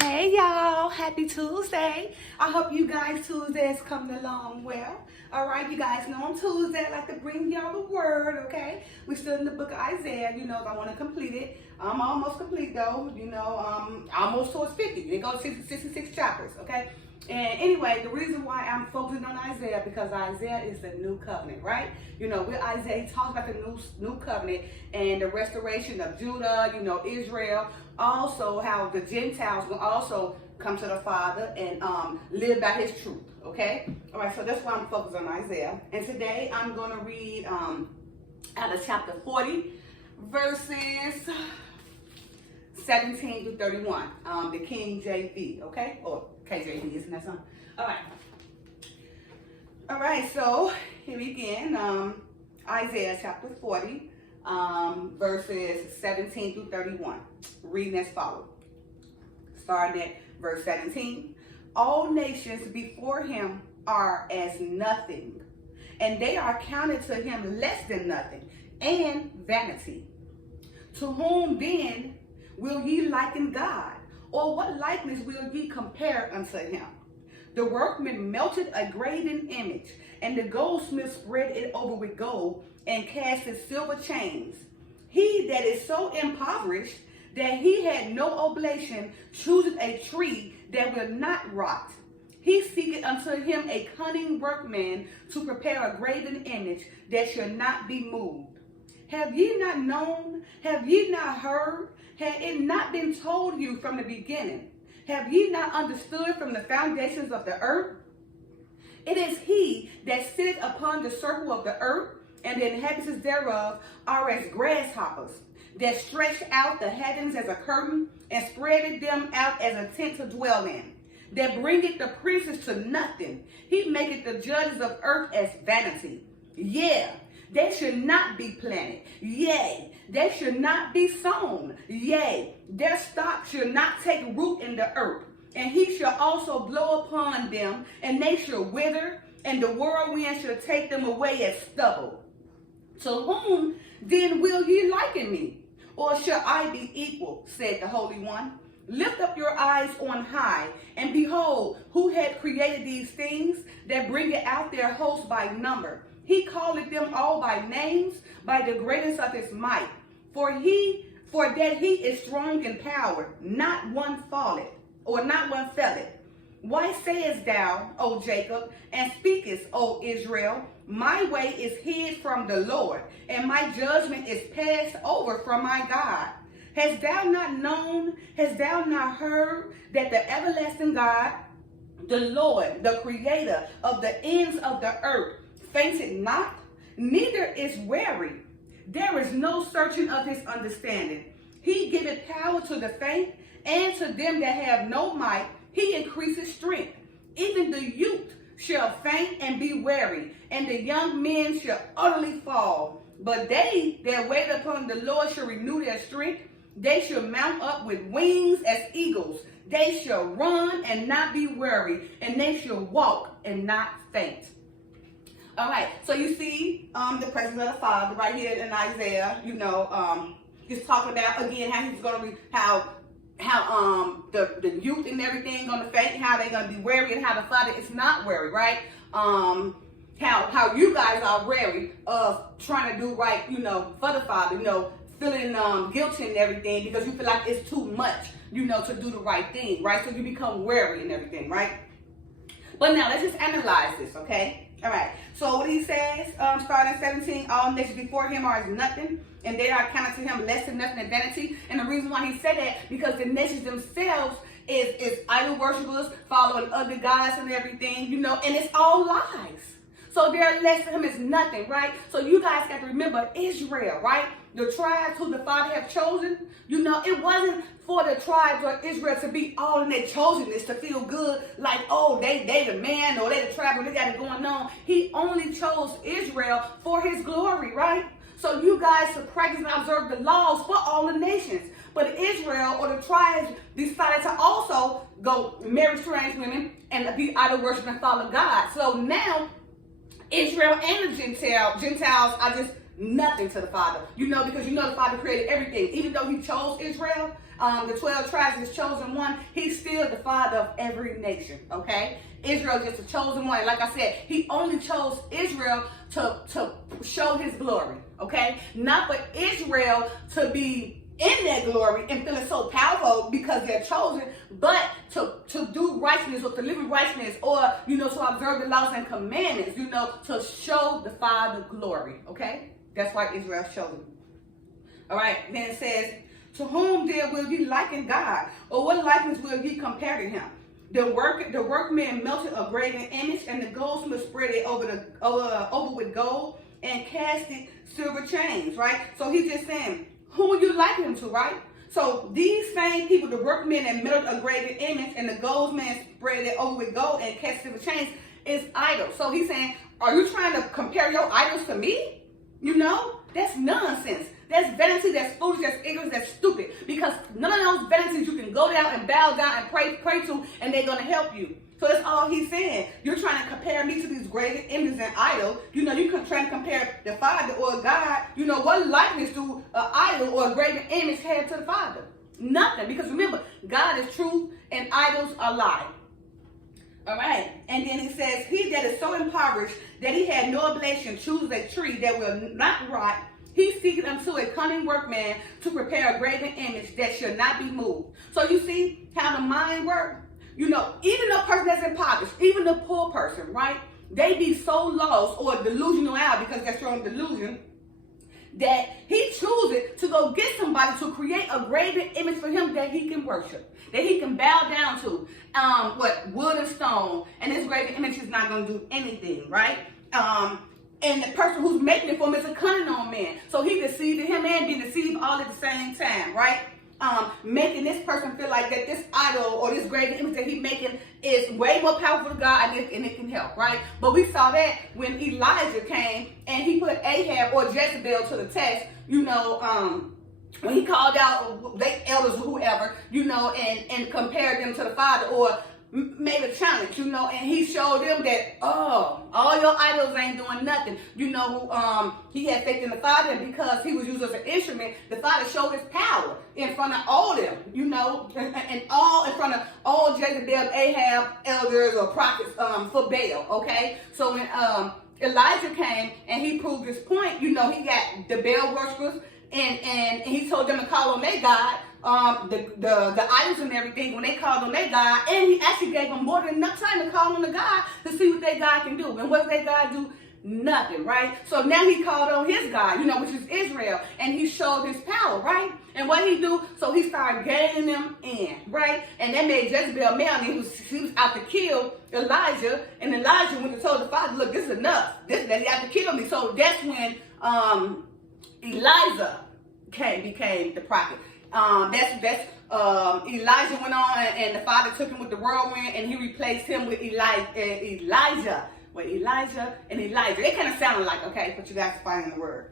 Hey y'all, happy Tuesday. I hope you guys Tuesday is coming along well. All right, you guys know on Tuesday I like to bring y'all the word, okay? We're still in the book of Isaiah, I want to complete it. I'm almost complete though, almost towards 50. It goes 66 chapters, okay? And anyway, the reason why I'm focusing on Isaiah, because Isaiah is the new covenant, right? With Isaiah, he talks about the new covenant and the restoration of Judah, Israel. Also, how the Gentiles will also come to the Father and live by his truth, okay? All right, so that's why I'm focused on Isaiah. And today I'm going to read out of chapter 40, verses 17 through 31, the King JV, okay? Or KJV, isn't that something? All right, so here we begin. Isaiah chapter 40, verses 17 through 31. Reading as follows. Starting at verse 17. All nations before him are as nothing, and they are counted to him less than nothing, and vanity. To whom then will ye liken God? Or what likeness will ye compare unto him? The workman melted a graven image, and the goldsmith spread it over with gold, and casted silver chains. He that is so impoverished that he had no oblation chooseth a tree that will not rot. He seeketh unto him a cunning workman to prepare a graven image that shall not be moved. Have ye not known? Have ye not heard? Had it not been told you from the beginning? Have ye not understood from the foundations of the earth? It is he that sitteth upon the circle of the earth, and the inhabitants thereof are as grasshoppers, that stretched out the heavens as a curtain, and spreaded them out as a tent to dwell in, that bringeth the princes to nothing. He maketh the judges of earth as vanity. Yeah, they should not be planted. Yea, they should not be sown. Yea, their stock should not take root in the earth. And he shall also blow upon them, and they shall wither, and the whirlwind shall take them away as stubble. To whom then will ye liken me? Or shall I be equal, said the Holy One? Lift up your eyes on high, and behold, who had created these things, that bringeth out their hosts by number. He calleth them all by names, by the greatness of his might. For that he is strong in power, not one falleth, or not one faileth. Why sayest thou, O Jacob, and speakest, O Israel, my way is hid from the Lord, and my judgment is passed over from my God? Hast thou not known, hast thou not heard, that the everlasting God, the Lord, the creator of the ends of the earth, fainted not, neither is weary? There is no searching of his understanding. He giveth power to the faint, and to them that have no might, he increases strength. Even the youth shall faint and be weary, and the young men shall utterly fall. But they that wait upon the Lord shall renew their strength. They shall mount up with wings as eagles. They shall run and not be weary, and they shall walk and not faint. All right, so you see the presence of the Father right here in Isaiah. He's talking about again how he's going to be how the youth and everything going to faint, how they're going to be weary, and how the Father is not weary, right? How you guys are weary of trying to do right, for the Father, feeling guilty and everything because you feel like it's too much, to do the right thing, right? So you become weary and everything, right? But now let's just analyze this, okay? All right, so what he says, starting 17, all nations before him are as nothing, and they are counted to him less than nothing and vanity. And the reason why he said that, because the nations themselves is idol worshipers, following other gods and everything, and it's all lies. So they're less than him is nothing, right? So you guys got to remember Israel, right? The tribes who the Father have chosen, it wasn't for the tribes of Israel to be all in their chosenness, to feel good, like, oh, they the man, or they the tribe, or they got it going on. He only chose Israel for his glory, right? So you guys should practice and observe the laws for all the nations. But Israel or the tribes decided to also go marry strange women and be idol worship and follow God. So now Israel and the Gentiles are just nothing to the Father. Because the Father created everything. Even though he chose Israel, the 12 tribes, his chosen one, he's still the father of every nation, okay? Israel is just a chosen one. Like I said, he only chose Israel to show his glory, okay? Not for Israel to be in their glory and feeling so powerful because they're chosen, but to do righteousness or to live in righteousness, or, you know, to observe the laws and commandments, you know, to show the Father glory, okay? That's why Israel's chosen. All right, then it says, to whom then will ye liken God, or what likeness will ye compare to him? The workman melted a graven image, and the goldsmith spread it over with gold and casted silver chains, right? So he's just saying, who would you liken him to, right? So these same people, the workmen that melted a graven image, and the goldsmith spread it over with gold and cast silver chains, is idols. So he's saying, are you trying to compare your idols to me? You know, that's nonsense. That's vanity, that's foolish, that's ignorance, that's stupid. Because none of those vanities you can go down and bow down and pray to, and they're going to help you. So that's all he's saying. You're trying to compare me to these graven images and idols. You know, you're trying to compare the Father or God. You know, what likeness do an idol or a graven image have to the Father? Nothing. Because remember, God is truth and idols are lie. All right. And then he says, he that is so impoverished that he had no oblation chooses a tree that will not rot. He seeketh unto a cunning workman to prepare a graven image that shall not be moved. So you see how the mind works? You know, even the person that's impoverished, even the poor person, right? They be so lost or delusional out because they're showing delusion that he chooses to go get somebody to create a graven image for him that he can worship, that he can bow down to. Wood and stone, and this graven image is not going to do anything, right? And the person who's making it for him is a cunning on man. So he deceived him and being deceived all at the same time, right? Making this person feel like that this idol or this graven image that he's making is way more powerful to God and it can help, right? But we saw that when Elijah came and he put Ahab or Jezebel to the test, you know, when he called out the elders or whoever, you know, and compared them to the Father, or made a challenge, you know, and he showed them that, oh, all your idols ain't doing nothing. You know, he had faith in the Father, and because he was used as an instrument, the Father showed his power in front of all them, you know, and all in front of all Jezebel, Ahab, elders or prophets for Baal, okay? So when Elijah came and he proved his point, you know, he got the Baal worshipers, and he told them to call on their God, the idols and everything, when they called on their God, and he actually gave them more than enough time to call on the God to see what their God can do. And what does their God do? Nothing, right? So now he called on his God, you know, which is Israel, and he showed his power, right? And what he do? So he started gaining them in, right? And that made Jezebel mad, and he was out to kill Elijah, and Elijah went and told the Father, look, this is enough. He out to kill me. So that's when Elijah became the prophet. Elijah went on, and the Father took him with the whirlwind, and he replaced him with Elijah. With Elijah and Elijah. They kind of sound alike, okay? But you guys find in the word.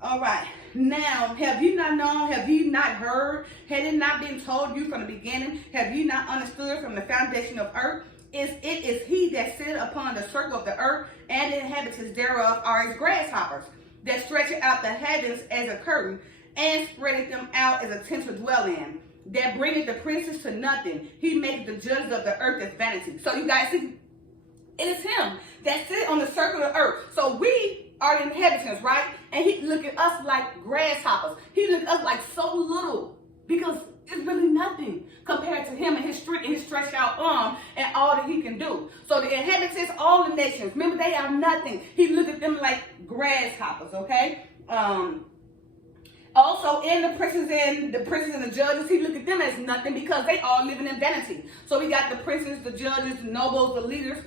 All right. Now, have you not known? Have you not heard? Had it not been told you from the beginning? Have you not understood from the foundation of earth? It is he that sitteth upon the circle of the earth, and the inhabitants thereof are as grasshoppers, that stretcheth out the heavens as a curtain, and spreadeth them out as a tent to dwell in, that bringeth the princes to nothing. He maketh the judges of the earth as vanity. So you guys see, it is him that sits on the circle of the earth. So we are the inhabitants, right? And he look at us like grasshoppers. He look at us like so little, because it's really nothing compared to him and his strength and his stretched out arm and all that he can do. So the inhabitants, all the nations, remember, they are nothing. He look at them like grasshoppers, okay? Also, in the princes and the judges, he look at them as nothing because they all living in vanity. So we got the princes, the judges, the nobles, the leaders.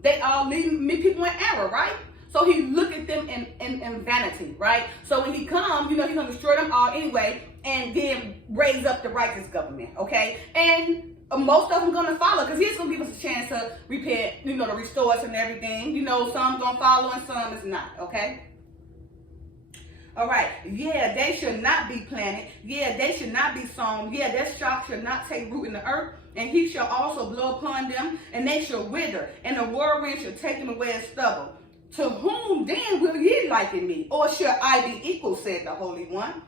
They all leading people in error, right? So he look at them in vanity, right? So when he comes, you know, he's going to destroy them all anyway, and then raise up the righteous government, okay? And most of them going to follow, because he's going to give us a chance to repent, you know, to restore us and everything. You know, some going to follow and some is not, okay? All right. Yeah, they should not be planted. Yeah, they should not be sown. Yeah, their stalk should not take root in the earth. And he shall also blow upon them, and they shall wither, and the whirlwind shall take them away as stubble. To whom then will ye liken me? Or shall I be equal, said the Holy One?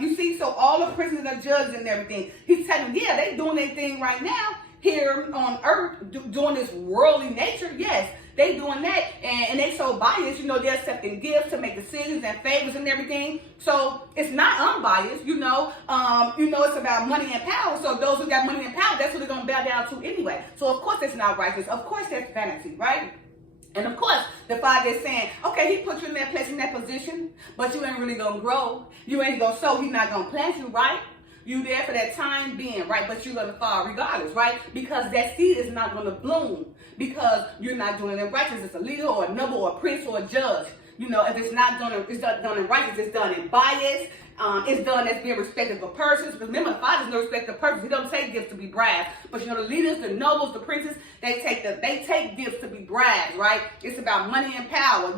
You see, so all the prisoners are judged and everything. He's telling them, yeah, they doing their thing right now here on earth, doing this worldly nature. Yes, they doing that, and they so biased. They're accepting gifts to make decisions and favors and everything. So it's not unbiased. It's about money and power. So those who got money and power, that's what they're gonna bow down to anyway. So of course it's not righteous. Of course that's vanity, right? And of course, the Father is saying, okay, he put you in that place, in that position, but you ain't really going to grow. You ain't going to sow. He's not going to plant you, right? You there for that time being, right? But you're going to fall regardless, right? Because that seed is not going to bloom because you're not doing it righteous. It's a leader or a noble or a prince or a judge. If it's not done, it's not done in righteous, it's done in bias. It's done as being respected for persons. Remember, the Father's no respect of persons. He don't take gifts to be bragged. But the leaders, the nobles, the princes, they take gifts to be bragged, right? It's about money and power,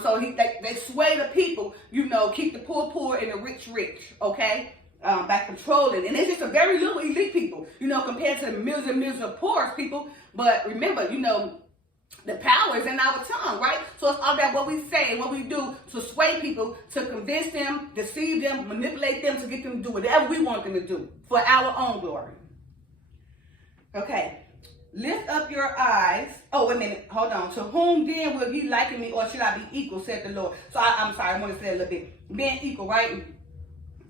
So they sway the people, keep the poor and the rich, okay? By controlling. And it's just a very little elite people, compared to the millions and millions of poor people. But remember, the power is in our tongue, right? So it's all about what we say and what we do to sway people, to convince them, deceive them, manipulate them, to get them to do whatever we want them to do for our own glory. Okay. Lift up your eyes. Oh, wait a minute. Hold on. To whom then will ye liken me, or should I be equal, said the Lord? So I'm sorry. I want to say a little bit. Being equal, right?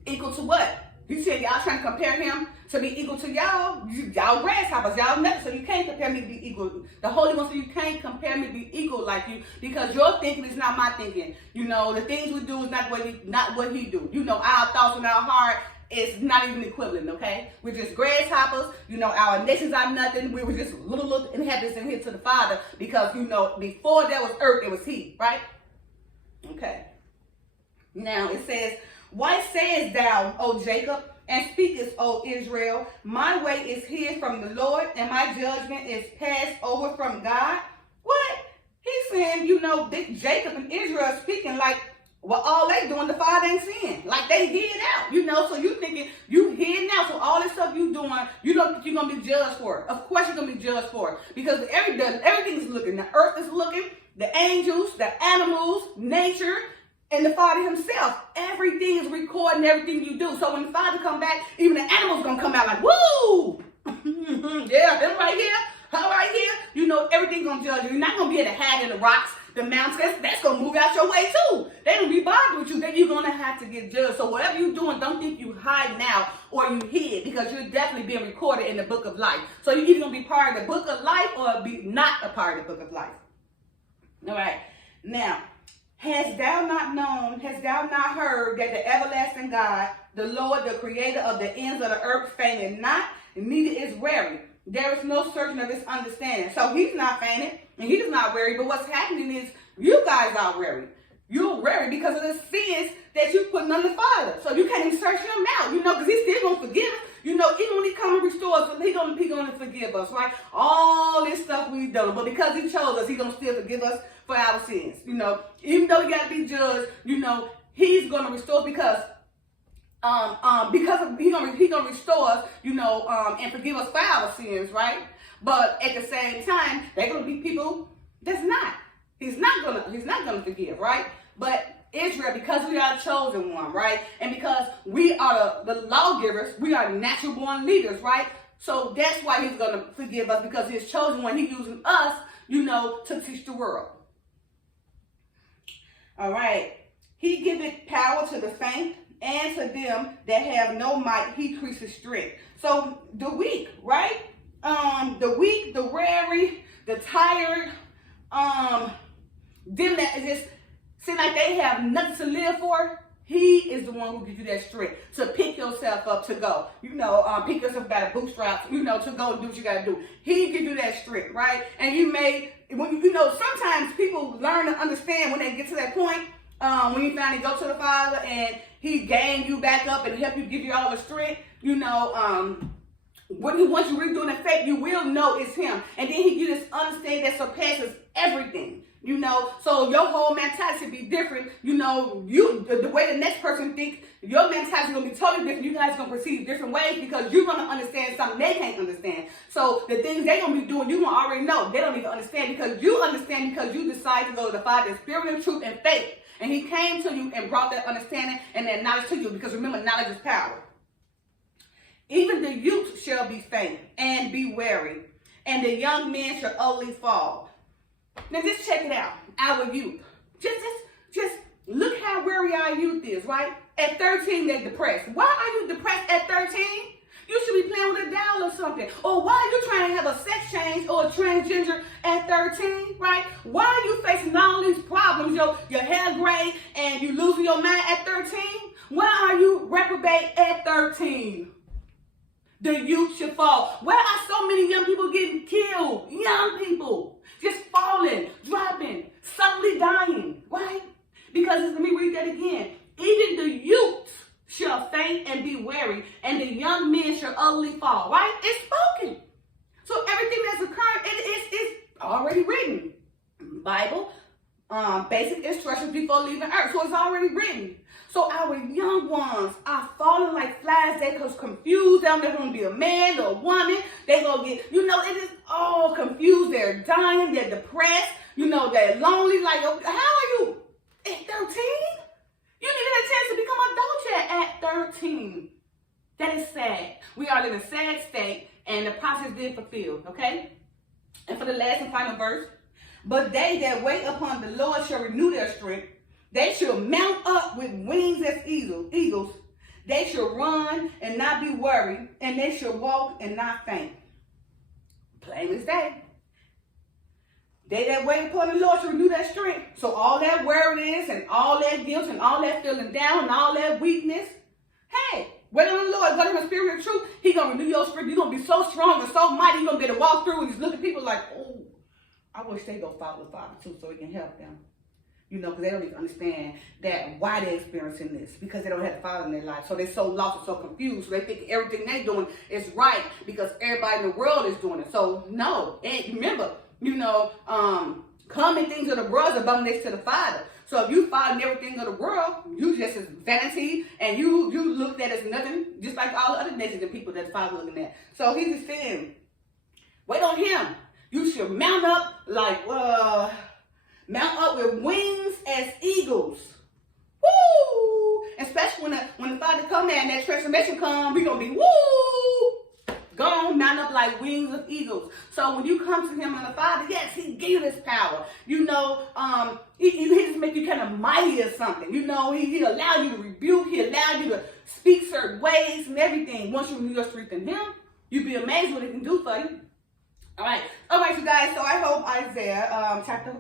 Equal to what? He said y'all trying to compare him to be equal to y'all. Y'all grasshoppers, y'all nothing. So you can't compare me to be equal. The Holy One said you can't compare me to be equal like you, because your thinking is not my thinking. The things we do is not what he do. Our thoughts and our heart is not even equivalent, okay? We're just grasshoppers. Our nations are nothing. We were just little inhabitants in here to the Father, because, before there was earth, it was he, right? Okay. Now it says, why sayest thou, O Jacob, and speakest, O Israel, my way is hid from the Lord, and my judgment is passed over from God? What? He's saying, Jacob and Israel are speaking like, well, all they doing, the Father ain't seeing. Like they hid out, so you thinking you hid out. So all this stuff you doing, you don't think you're going to be judged for it. Of course you're going to be judged for it, because everything is looking. The earth is looking, the angels, the animals, nature, and the Father himself. Everything is recording everything you do. So when the Father come back, even the animals going to come out like, woo! Yeah, them right here, her right here. Everything's going to judge you. You're not going to be able to hide in the rocks, the mountains. That's going to move out your way too. They're going to be bothered with you. Then you're going to have to get judged. So whatever you're doing, don't think you hide now or you hid, because you're definitely being recorded in the book of life. So you're either going to be part of the book of life or be not a part of the book of life. All right. Now, hast thou not heard that the everlasting God, the Lord, the creator of the ends of the earth, fainteth not, neither is weary? There is no searching of his understanding. So he's not fainting and he's not weary. But what's happening is you guys are weary. You're weary because of the sins that you putting on the Father. So you can't even search him out, because he's still going to forgive us. Even when he comes and restores us, he's going to forgive us, right? All this stuff we've done. But because he chose us, he's going to still forgive us for our sins. Even though we got to be judged, he's going to restore, because he's gonna restore us, and forgive us for our sins, right? But at the same time, they're gonna be people that's not. He's not gonna forgive, right? But Israel, because we are the chosen one, right? And because we are the lawgivers, we are natural born leaders, right? So that's why he's gonna forgive us, because his chosen one, he's using us, to teach the world. All right. He giveth power to the faint, and to them that have no might, he increases strength. So the weak, right? The weak, the weary, the tired, them that just seem like they have nothing to live for, he is the one who gives you that strength to pick yourself up, to go, pick yourself by the bootstraps, to go and do what you got to do. He gives you that strength, right? And sometimes people learn to understand when they get to that point, when you finally go to the Father and he gain you back up and help you, give you all the strength, once you redoing the faith, you will know it's him. And then he gives you this understanding that surpasses everything, so your whole mentality should be different. The way the next person thinks, your mentality is going to be totally different. You guys are going to perceive different ways, because you're going to understand something they can't understand. So the things they're going to be doing, you're going to already know. They don't even understand, because you understand, because you decide to go to the Father in spirit and truth and faith. And he came to you and brought that understanding and that knowledge to you, because remember, knowledge is power. Even the youth shall be faint and be weary, and the young men shall utterly fall. Now just check it out, our youth. Just look how weary our youth is, right? At 13, they're depressed. Why are you depressed at 13? You should be playing with a doll or something. Or why are you trying to have a sex change or a transgender at 13, right? Why are you facing all these problems, your hair gray, and you losing your mind at 13? Why are you reprobate at 13? The youth should fall. Why are so many young people getting killed? Young people just falling, dropping, suddenly dying, right? Because, let me read that again. Even the youth shall faint and be weary, and the young men shall utterly fall, right? It's spoken. So everything that's occurring, it's already written. Bible, basic instructions before leaving earth. So it's already written. So our young ones are falling like flies. They're confused. They don't know if they're going to be a man or a woman. They're going to get, it is all confused. They're dying. They're depressed. They're lonely. Like, how are you at 13? You didn't get a chance to become adult yet at 13. That is sad. We are in a sad state, and the prophecy is being fulfilled, okay? And for the last and final verse, but they that wait upon the Lord shall renew their strength. They shall mount up with wings as eagles. They shall run and not be worried, and they shall walk and not faint. Plain as day. They that wait upon the Lord shall renew their strength. So all that worriness and all that guilt and all that feeling down and all that weakness, hey, wait on the Lord, go to the spirit of truth. He's going to renew your strength. You're going to be so strong and so mighty. You're going to be able to walk through and just look at people like, oh, I wish they go follow the Father too so he can help them. Because they don't even understand that why they're experiencing this. Because they don't have the Father in their life. So they're so lost and so confused. So they think everything they're doing is right because everybody in the world is doing it. So no. And remember, common things of the world is abomination to the Father. So if you follow everything of the world, you just as vanity, and you looked at as nothing, just like all the other nations and people that the Father looking at. So he's just saying, wait on him. You should mount up with wings as eagles. Woo! Especially when the Father come there and that transformation come, we're going to be woo! Go mount up like wings of eagles. So when you come to him and the Father, yes, he give you this power. He just make you kind of mighty or something. He allow you to rebuke. He allow you to speak certain ways and everything. Once you renew your strength in him, you'll be amazed what he can do for you. All right, you guys. So I hope Isaiah chapter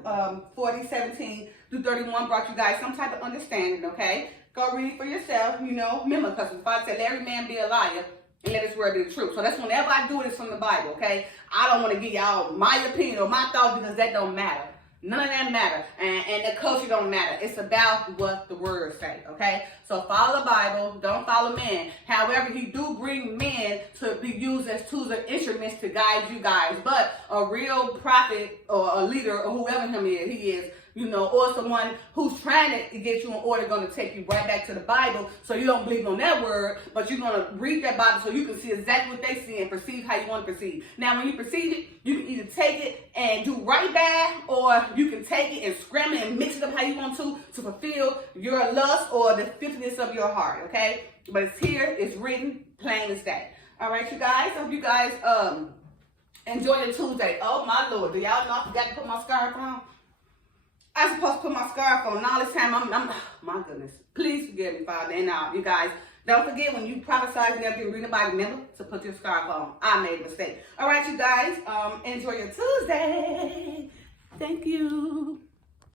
40, 17 through 31 brought you guys some type of understanding, okay? Go read it for yourself, Remember, because the Father said, let every man be a liar and let his word be the truth. So that's whenever I do this from the Bible, okay? I don't want to give y'all my opinion or my thoughts because that don't matter. None of that matter. And the culture don't matter. It's about what the words say, okay? So follow the Bible. Don't follow men. However, he do bring men to be used as tools or instruments to guide you guys. But a real prophet or a leader or whoever he is, or someone who's trying to get you in order, going to take you right back to the Bible so you don't believe on that word, but you're going to read that Bible so you can see exactly what they see and perceive how you want to perceive. Now, when you perceive it, you can either take it and do right back, or you can take it and scramble it and mix it up how you want to fulfill your lust or the filthiness of your heart, okay? But it's here, it's written, plain as day. All right, you guys, I hope you guys enjoy your Tuesday. Oh, my Lord, do y'all know I forgot to put my scarf on? I was supposed to put my scarf on all this time. I'm my goodness. Please forgive me, Father. And you guys, don't forget when you prophesy and everything, read the Bible, remember to put your scarf on. I made a mistake. All right, you guys, enjoy your Tuesday. Thank you.